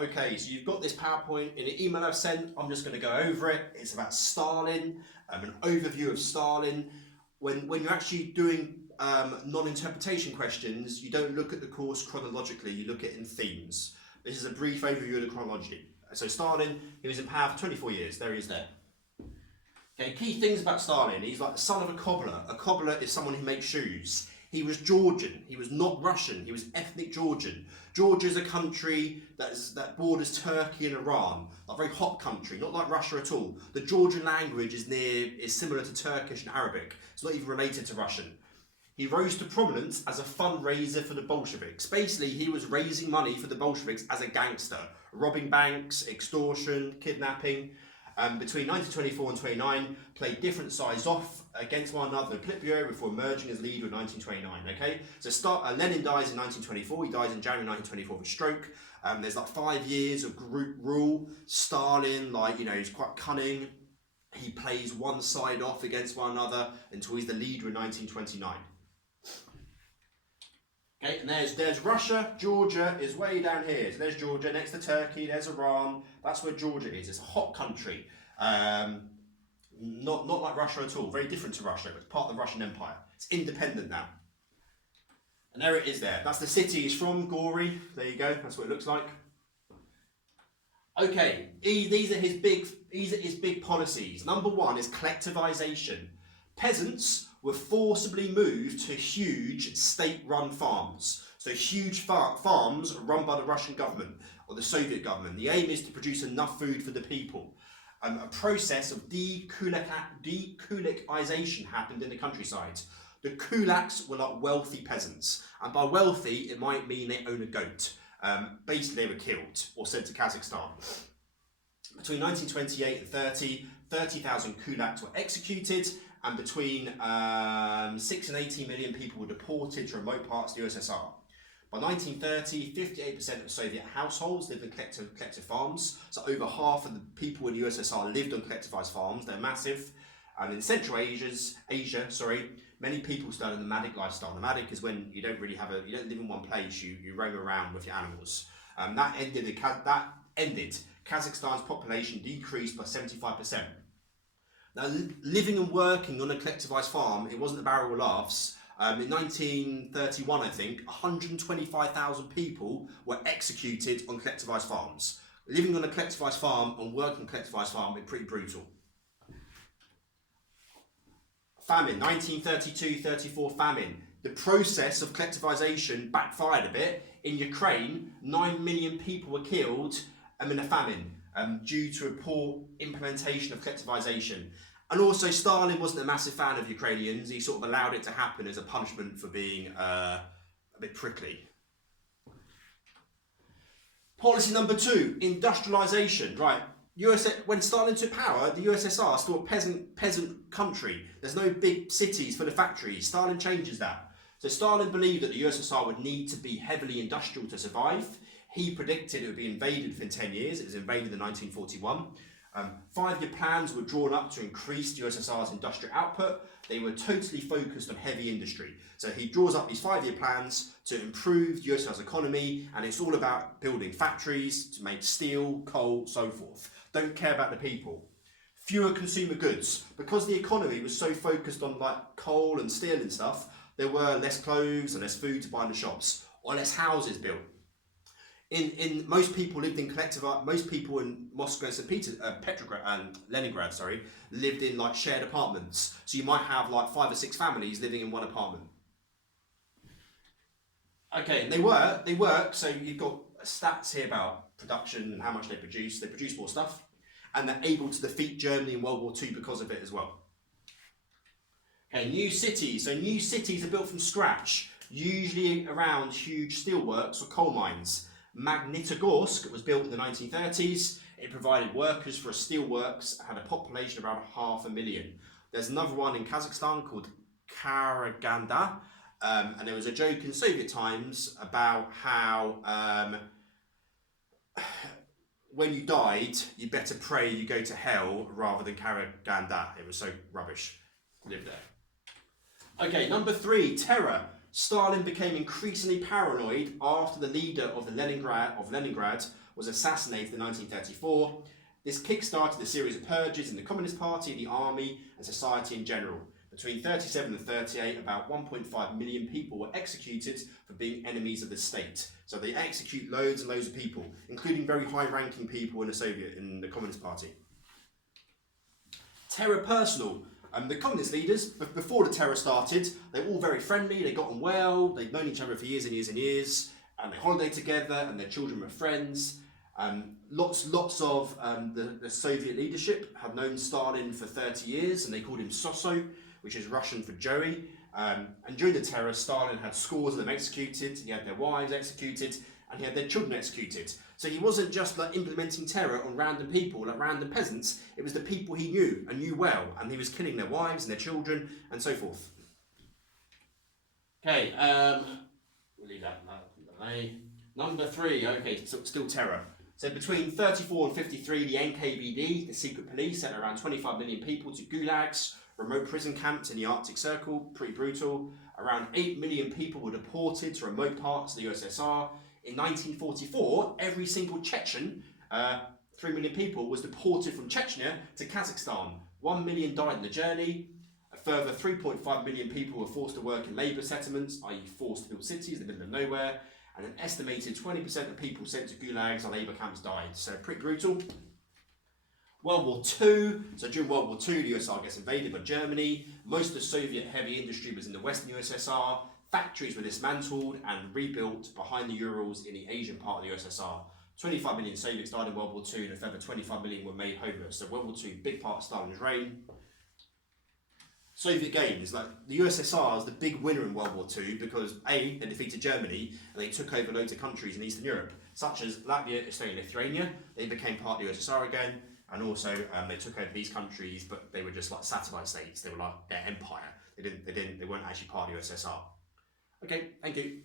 Okay, so you've got this PowerPoint in an email I've sent. I'm just going to go over it. It's about Stalin, an overview of Stalin. When you're actually doing non-interpretation questions, you don't look at the course chronologically, you look at it in themes. This is a brief overview of the chronology. So Stalin, he was in power for 24 years. There he is there. Okay, key things about Stalin. He's like the son of a cobbler. A cobbler is someone who makes shoes. He was Georgian. He was not Russian. He was ethnic Georgian. Georgia is a country that borders Turkey and Iran. A very hot country, not like Russia at all. The Georgian language is similar to Turkish and Arabic. It's not even related to Russian. He rose to prominence as a fundraiser for the Bolsheviks. Basically, he was raising money for the Bolsheviks as a gangster, robbing banks, extortion, kidnapping. Between 1924 and 29, played different sides off against one another in the Politburo before emerging as leader in 1929. Okay, so Lenin dies in 1924. He dies in January 1924 of a stroke. There's like 5 years of group rule. Stalin, he's quite cunning. He plays one side off against one another until he's the leader in 1929. Okay, and there's Russia. Georgia is way down here. So there's Georgia next to Turkey. There's Iran. That's where Georgia is. It's a hot country. Not like Russia at all. Very different to Russia. It's part of the Russian Empire. It's independent now. And there it is there. That's the city he's from, Gori. There you go. That's what it looks like. Okay, these are his big policies. Number one is collectivization. Peasants were forcibly moved to huge state-run farms. So huge farms run by the Russian government or the Soviet government. The aim is to produce enough food for the people. A process of dekulakization happened in the countryside. The kulaks were like wealthy peasants. And by wealthy, it might mean they own a goat. Basically, they were killed or sent to Kazakhstan. Between 1928 and 30,000 kulaks were executed. And between 6 and 18 million people were deported to remote parts of the USSR. By 1930, 58% of Soviet households lived in collective farms. So over half of the people in the USSR lived on collectivized farms. They're massive. And in Central Asia, many people started a nomadic lifestyle. Nomadic is when you don't live in one place. You roam around with your animals. That ended. Kazakhstan's population decreased by 75%. Now, living and working on a collectivized farm, it wasn't a barrel of laughs. In 1931, I think, 125,000 people were executed on collectivized farms. Living on a collectivized farm and working on a collectivized farm is pretty brutal. Famine, 1932-34 famine. The process of collectivization backfired a bit. In Ukraine, 9 million people were killed in a famine due to a poor implementation of collectivization. And also, Stalin wasn't a massive fan of Ukrainians. He sort of allowed it to happen as a punishment for being a bit prickly. Policy number 2, industrialization. Right, when Stalin took power, the USSR is still a peasant country. There's no big cities full of factories. Stalin changes that. So Stalin believed that the USSR would need to be heavily industrial to survive. He predicted it would be invaded within 10 years. It was invaded in 1941. 5-year plans were drawn up to increase the USSR's industrial output. They were totally focused on heavy industry. So he draws up these 5-year plans to improve the USSR's economy, and it's all about building factories to make steel, coal, so forth. Don't care about the people. Fewer consumer goods. Because the economy was so focused on like coal and steel and stuff, there were less clothes and less food to buy in the shops, or less houses built. Most people lived in most people in Moscow and Petrograd and Leningrad, lived in like shared apartments. So you might have like 5 or 6 families living in one apartment. Okay, and they work. So you've got stats here about production and how much they produce. They produce more stuff, and they're able to defeat Germany in World War II because of it as well. Okay, new cities. So new cities are built from scratch, usually around huge steelworks or coal mines. Magnitogorsk was built in the 1930s. It provided workers for a steelworks, had a population of around 500,000. There's another one in Kazakhstan called Karaganda, and there was a joke in Soviet times about how when you died, you better pray you go to hell rather than Karaganda. It was so rubbish. Live there. Okay, number 3, terror. Stalin became increasingly paranoid after the leader of Leningrad was assassinated in 1934. This kick-started a series of purges in the Communist Party, the army, and society in general. Between 37 and 38, about 1.5 million people were executed for being enemies of the state. So they execute loads and loads of people, including very high-ranking people in the Communist Party. Terror personal. The communist leaders, before the terror started, they were all very friendly, they got on well, they'd known each other for years and years and years, and they holidayed together, and their children were friends. Lots of the Soviet leadership had known Stalin for 30 years, and they called him Soso, which is Russian for Joey. And during the terror, Stalin had scores of them executed, he had their wives executed, and he had their children executed. So he wasn't just like implementing terror on random people, like random peasants, it was the people he knew and knew well, and he was killing their wives and their children and so forth. Okay, we'll leave that. Number 3, okay, so still terror. So between 34 and 53, the NKVD, the secret police, sent around 25 million people to gulags, remote prison camps in the Arctic Circle, pretty brutal. Around 8 million people were deported to remote parts of the USSR. In 1944, every single Chechen, 3 million people, was deported from Chechnya to Kazakhstan. 1 million died in the journey. A further 3.5 million people were forced to work in labour settlements, i.e. forced to build cities in the middle of nowhere. And an estimated 20% of people sent to gulags or labour camps died. So pretty brutal. World War II. So during World War II, the USSR gets invaded by Germany. Most of the Soviet heavy industry was in the Western USSR. Factories were dismantled and rebuilt behind the Urals in the Asian part of the USSR. 25 million Soviets died in World War II, and a further 25 million were made homeless. So World War II, big part of Stalin's reign. Soviet gains, like the USSR is the big winner in World War II because A, they defeated Germany and they took over loads of countries in Eastern Europe, such as Latvia, Estonia, Lithuania. They became part of the USSR again, and also they took over these countries, but they were just like satellite states. They were like their empire. They weren't actually part of the USSR. Okay, thank you.